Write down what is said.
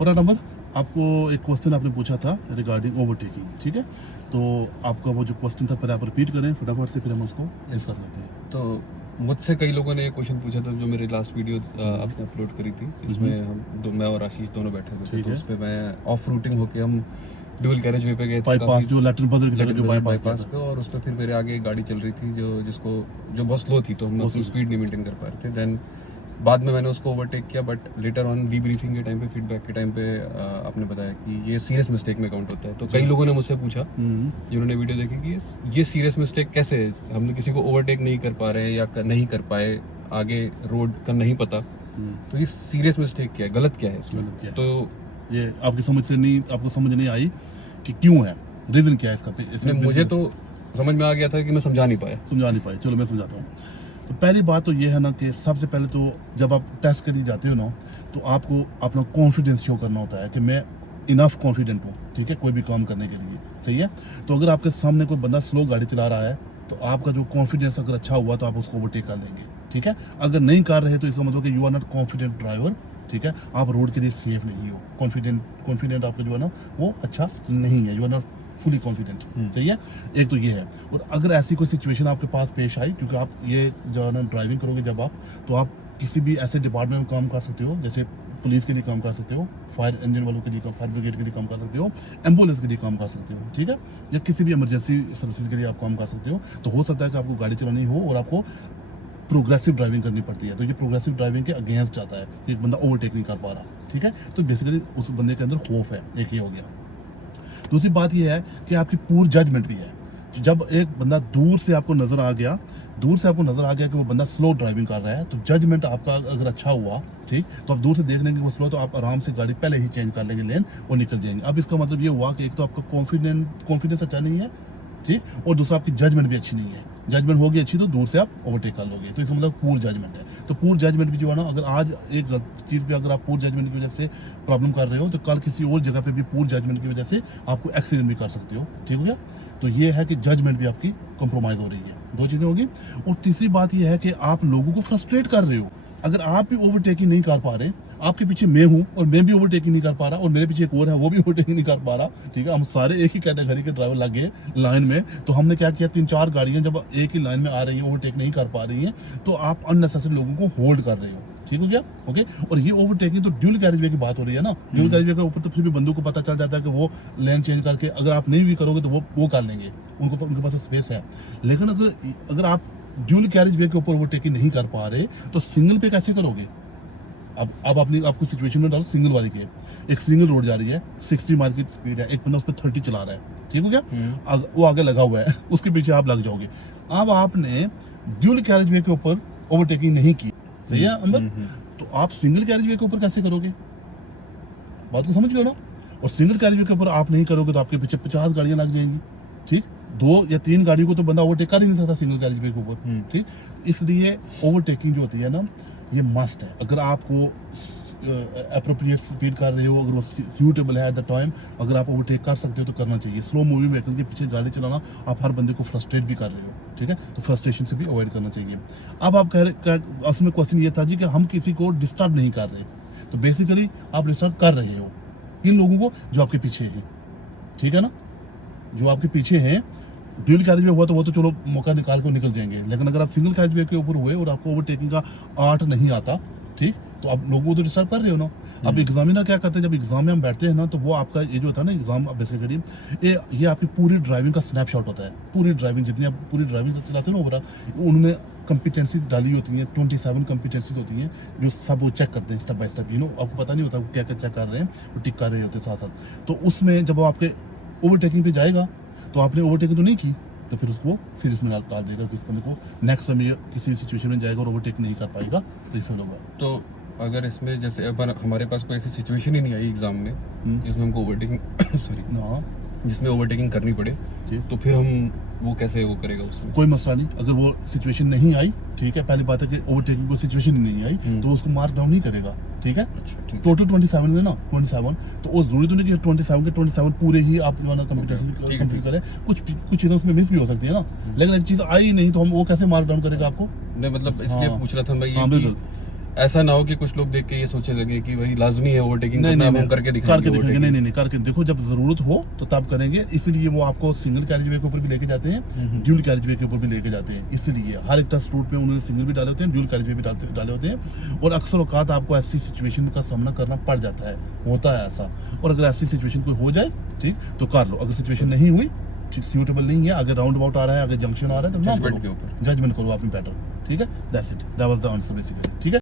और नंबर आपको एक क्वेश्चन आपने पूछा था रिगार्डिंग ओवरटेकिंग, ठीक है? तो आपका वो जो क्वेश्चन था पहले आप रिपीट करें फटाफट से, फिर हम उसको डिस्कस करते हैं। तो मुझसे कई लोगों ने क्वेश्चन पूछा था जो मेरी लास्ट वीडियो आपने अपलोड करी थी, इसमें मैं और आशीष दोनों बैठे हुए थे। ठीक तो है। उस पे मैं ऑफ रूटिंग होके हम ड्यूल कैरेज वे पे गए थे, बाईपास जो लैटन बजर की तरफ जो बाईपास बाईपास पे, और उस पे फिर मेरे आगे एक गाड़ी चल रही थी जो बहुत स्लो थी, तो हम अपनी स्पीड नहीं मेंटेन कर पा रहे थे। देन बाद में मैंने उसको ओवरटेक किया, बट लेटर ऑन डीब्रीफिंग के टाइम पे, फीडबैक के टाइम पे आपने बताया कि ये सीरियस मिस्टेक में काउंट होता है। तो कई लोगों ने मुझसे पूछा जिन्होंने वीडियो देखी कि ये सीरियस मिस्टेक कैसे है, हम किसी को ओवरटेक नहीं कर पा रहे हैं या नहीं कर पाए, आगे रोड का नहीं पता, तो ये सीरियस मिस्टेक क्या है, गलत क्या है इसमें? गलत क्या है? तो ये आपकी आपको समझ नहीं आई कि क्यों है, रीजन क्या है इसका? इसमें मुझे तो समझ में आ गया था कि मैं समझा नहीं पाया। चलो मैं समझाता हूँ। तो पहली बात तो ये है ना कि सबसे पहले तो जब आप टेस्ट करने जाते हो ना, तो आपको अपना कॉन्फिडेंस शो करना होता है कि मैं इनफ कॉन्फिडेंट हूँ, ठीक है, कोई भी काम करने के लिए, सही है? तो अगर आपके सामने कोई बंदा स्लो गाड़ी चला रहा है, तो आपका जो कॉन्फिडेंस अगर अच्छा हुआ तो आप उसको ओवरटेक कर लेंगे, ठीक है? अगर नहीं कर रहे तो इसका मतलब कि you are not confident driver, ठीक है? आप रोड के लिए सेफ नहीं हो, कॉन्फिडेंट आपका जो है ना वो अच्छा नहीं है, you are not fully confident, सही है? एक तो ये है। और अगर ऐसी कोई सिचुएशन आपके पास पेश आई, क्योंकि आप ये जो है ना ड्राइविंग करोगे जब आप, तो आप किसी भी ऐसे डिपार्टमेंट में काम कर सकते हो, जैसे पुलिस के लिए काम कर सकते हो, फायर इंजन वालों के लिए, फायर ब्रिगेड के लिए काम कर सकते हो, एम्बुलेंस के लिए काम कर सकते हो, ठीक है? या किसी भी इमरजेंसी सर्विसेज के लिए आप काम कर सकते हो। तो हो सकता है कि आपको गाड़ी चलानी हो और आपको प्रोग्रेसिव ड्राइविंग करनी पड़ती है, तो ये प्रोग्रेसिव ड्राइविंग के अगेंस्ट जाता है, एक बंदा ओवरटेक नहीं कर पा रहा, ठीक है? तो बेसिकली उस बंदे के अंदर खौफ है, एक ये हो गया। दूसरी बात यह है कि आपकी पूर जजमेंट भी है। जब एक बंदा दूर से आपको नजर आ गया कि वो बंदा स्लो ड्राइविंग कर रहा है, तो जजमेंट आपका अगर अच्छा हुआ, ठीक, तो आप दूर से देख लेंगे वो स्लो, तो आप आराम से गाड़ी पहले ही चेंज कर लेंगे लेन और निकल जाएंगे। अब इसका मतलब ये हुआ कि एक तो आपका कॉन्फिडेंस अच्छा नहीं है, ठीक, और दूसरा आपकी जजमेंट भी अच्छी नहीं है। जजमेंट होगी अच्छी तो दूर से आप ओवरटेक कर लोगे, तो इसका मतलब पूर जजमेंट है। तो पूर जजमेंट भी जो है ना, अगर आज एक चीज़ पे अगर आप पूर जजमेंट की वजह से प्रॉब्लम कर रहे हो, तो कल किसी और जगह पे भी पूर जजमेंट की वजह से आपको एक्सीडेंट भी कर सकते हो, ठीक हो गया? तो ये है कि जजमेंट भी आपकी कॉम्प्रोमाइज़ हो रही है, दो चीज़ें होगी। और तीसरी बात ये है कि आप लोगों को फ्रस्ट्रेट कर रहे हो। अगर आप भी ओवरटेकिंग नहीं कर पा रहे, आपके पीछे मैं हूं और मैं भी ओवरटेकिंग नहीं कर पा रहा, और मेरे पीछे एक और है वो भी ओवरटेकिंग नहीं कर पा रहा, ठीक है? हम सारे एक ही कैटेगरी के ड्राइवर लग गए लाइन में। तो हमने क्या किया, 3-4 गाड़ियां जब एक ही लाइन में आ रही हैं, ओवरटेक नहीं कर पा रही हैं, तो आप अननेसेसरी लोगों को होल्ड कर रहे हो, ठीक हो गया? ओके। और ये ओवरटेकिंग तो ड्यूल कैरेज वे की बात हो रही है ना, ड्यूल कैरेज वे के ऊपर तो फिर भी बंदों को पता चल जाता है कि वो लेन चेंज करके, अगर आप नहीं भी करोगे तो वो कर लेंगे, उनके पास स्पेस है। लेकिन अगर आप ड्यूल कैरेज वे के ऊपर ओवरटेकिंग नहीं कर पा रहे, तो सिंगल पे कैसे करोगे? अब आपको सिचुएशन में डालो सिंगल वाली के, एक सिंगल रोड जा रही है, 60 माइल की स्पीड है, एक बंदा उस पर 30 चला रहा है, ठीक हो गया? वो आगे लगा हुआ है, उसके पीछे आप लग जाओगे। अब आपने ड्यूल कैरेज वे के ऊपर ओवरटेकिंग नहीं की, सही है अंबर? तो आप सिंगल कैरेज वे के ऊपर कैसे करोगे? बात को समझ गए ना? और सिंगल कैरेज वे के ऊपर आप नहीं करोगे तो आपके पीछे 50 गाड़ियां लग जाएंगी, ठीक? 2 या 3 गाड़ियों को तो बंदा ओवरटेक कर ही नहीं सकता सिंगल कैरेज वे के ऊपर, ठीक? इसलिए ओवरटेकिंग जो होती है ना, ये मस्ट है। अगर आपको अप्रोप्रिएट स्पीड कर रहे हो, अगर वो सूटेबल है एट द टाइम, अगर आप ओवरटेक कर सकते हो तो करना चाहिए। स्लो मूवी मेकर के पीछे गाड़ी चलाना, आप हर बंदे को फ्रस्ट्रेट भी कर रहे हो, ठीक है? तो फ्रस्ट्रेशन से भी अवॉइड करना चाहिए। अब आप उसमें क्वेश्चन ये था जी कि हम किसी को डिस्टर्ब नहीं कर रहे, तो बेसिकली आप डिस्टर्ब कर रहे हो इन लोगों को जो आपके पीछे है, ठीक है ना? जो आपके पीछे हैं, ड्यूल कैरेज में हुआ तो वो तो चलो मौका निकाल कर निकल जाएंगे, लेकिन अगर आप सिंगल कैरेज वे के ऊपर हुए और आपको ओवरटेकिंग का आर्ट नहीं आता, ठीक, तो आप लोगों को तो डिस्टर्ब कर रहे हो ना। अब एग्जामिनर क्या करते हैं, जब एग्जाम में हम बैठते हैं ना, तो वो आपका ये जो होता है ना एग्जाम, बेसिकली ये आपकी पूरी ड्राइविंग का स्नैपशॉट होता है। पूरी ड्राइविंग, जितनी आप पूरी ड्राइविंग चलाते हो ना ओवरऑल, उन्होंने कंपिटेंसी डाली होती है, 27 कंपिटेंसीज होती हैं, जो सब वो चेक करते हैं स्टेप बाय स्टेप। आपको पता नहीं होता क्या क्या चेक कर रहे हैं, वो टिक कर रहे होते हैं साथ साथ। तो उसमें जब वो आपके ओवरटेकिंग पे जाएगा, तो आपने ओवरटेकिंग तो नहीं की, तो फिर उसको सीरीज में डाल देगा कि उस बंदे को नेक्स्ट टाइम ये किसी सिचुएशन में जाएगा और ओवरटेक नहीं कर पाएगा, तो ये फेल होगा। तो अगर इसमें जैसे अब हमारे पास कोई ऐसी सिचुएशन ही नहीं आई एग्जाम में जिसमें हमको ओवरटेकिंग सॉरी ना, जिसमें ओवरटेकिंग करनी पड़े, तो फिर हम वो कैसे वो करेगा उसमें? कोई मसला नहीं। अगर वो सिचुएशन नहीं आई, ठीक है, पहली बात है कि ओवरटेकिंग को सिचुएशन ही नहीं आई, तो उसको मार्क डाउन नहीं करेगा, ठीक है? टोटल 27 है ना, 27, तो वो जरूरी तो नहीं कि 27 के 27 पूरे ही आप जो है ना कंप्लीट करें। कुछ चीजें उसमें मिस भी हो सकती है ना, लेकिन एक चीज आई नहीं तो हम वो कैसे मार्क डाउन करेगा आपको? नहीं, मतलब इसलिए पूछ रहा था मैं ये बिल्कुल। ऐसा ना हो कि कुछ लोग देख के ये सोचने लगे कि भाई लाजमी है ओवरटेकिंग नहीं करना, नहीं अब हम करके दिखाएंगे करके दिखाएंगे, overtaking। नहीं नहीं करके देखो, जब जरूरत हो तो तब करेंगे। इसलिए वो आपको सिंगल कैरेज वे के ऊपर भी लेके जाते हैं, ड्यूल कैरेज वे के ऊपर भी लेके जाते हैं। इसलिए हर एक टेस्ट रूट पे उन्होंने सिंगल भी डाले होते हैं, ड्यूल कैरेज वे भी डाले होते हैं। और अक्सर औकात आपको ऐसी सिचुएशन का सामना करना पड़ जाता है, होता है ऐसा। और अगर ऐसी सिचुएशन कोई हो जाए ठीक तो कर लो, अगर सिचुएशन नहीं हुई, सूटेबल नहीं है, अगर राउंड अबाउट आ रहा है, अगर जंक्शन आ रहा है, तो ना Judgment करो, के ऊपर। जजमेंट करो अपनी बेटर। ठीक है, that's it, that was the answer basically. ठीक है।